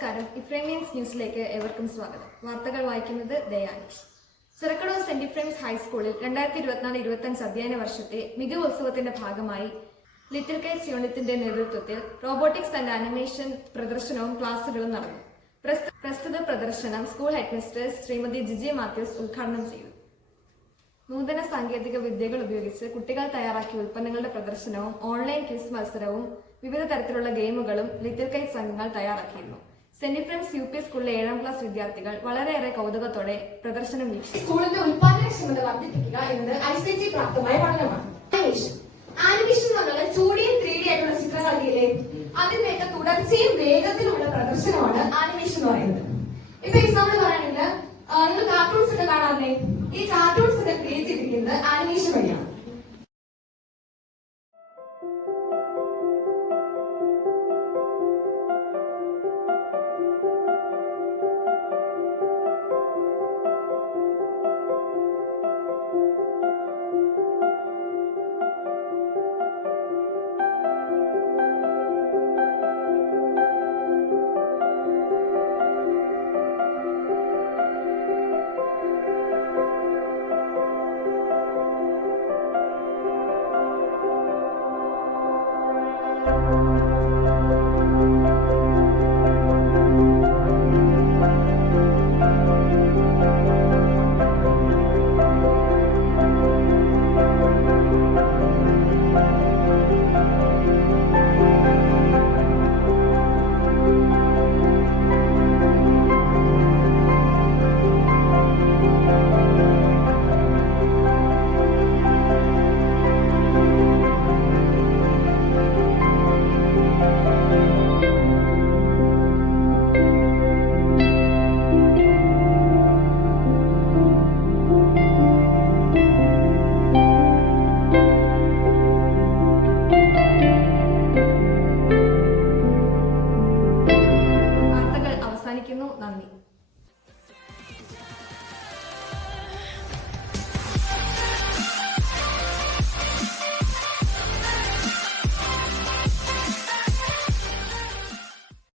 നമസ്കാരം. ഇഫ്രേമിയൻസ് ന്യൂസിലേക്ക് ഏവർക്കും സ്വാഗതം. വാർത്തകൾ വായിക്കുന്നത് ദയാനീഷ്. ചിറക്കടൂർ സെന്റ് ഇഫ്രേംസ് ഹൈസ്കൂളിൽ 2024-25 അധ്യയന വർഷത്തെ മികവോത്സവത്തിന്റെ ഭാഗമായി ലിറ്റിൽ കൈറ്റ്സ് യൂണിറ്റിന്റെ നേതൃത്വത്തിൽ റോബോട്ടിക്സ് ആൻഡ് ആനിമേഷൻ പ്രദർശനവും ക്ലാസുകളും നടന്നു. പ്രസ്തുത പ്രദർശനം സ്കൂൾ ഹെഡ്മിസ്ട്രസ് ശ്രീമതി ജിജി മാത്യൂസ് ഉദ്ഘാടനം ചെയ്തു. നൂതന സാങ്കേതിക വിദ്യകൾ ഉപയോഗിച്ച് കുട്ടികൾ തയ്യാറാക്കിയ ഉൽപ്പന്നങ്ങളുടെ പ്രദർശനവും ഓൺലൈൻ ക്വിസ് മത്സരവും വിവിധ തരത്തിലുള്ള ഗെയിമുകളും ലിറ്റിൽ കൈറ്റ്സ് അംഗങ്ങൾ തയ്യാറാക്കിയിരുന്നു. സെന്റ് ഇഫ്രേംസ് യുപി സ്കൂളിലെ 7ാം ക്ലാസ് വിദ്യാർത്ഥികൾ വളരെയേറെ കൗതുകത്തോടെ പ്രദർശനം വീക്ഷിച്ചു. സ്കൂളിന്റെ ഉൽപാദനക്ഷമത വർദ്ധിപ്പിക്കുക എന്നത് ഐസിടി പ്രാപ്തമായ പഠനമാണ്. ആനിമേഷൻ എന്ന് പറഞ്ഞാൽ 2D 3D ആയിട്ടുള്ള ചിത്രകലയിലെ അതിന്റെയൊക്കെ തുടർച്ചയും വേഗത്തിലുള്ള പ്രദർശനമാണ് ആനിമേഷൻ എന്ന് പറയുന്നത്. ഇപ്പൊ എക്സാമ്പിൾ പറയുകയാണെങ്കിൽ നിങ്ങൾ കാർട്ടൂൺസ് ഒക്കെ കാണാറില്ലേ? ഈ കാർട്ടൂൺസ് ഒക്കെ ക്രിയേറ്റ് ചെയ്തിരിക്കുന്നത് ആനിമേഷൻ വഴിയാണ്.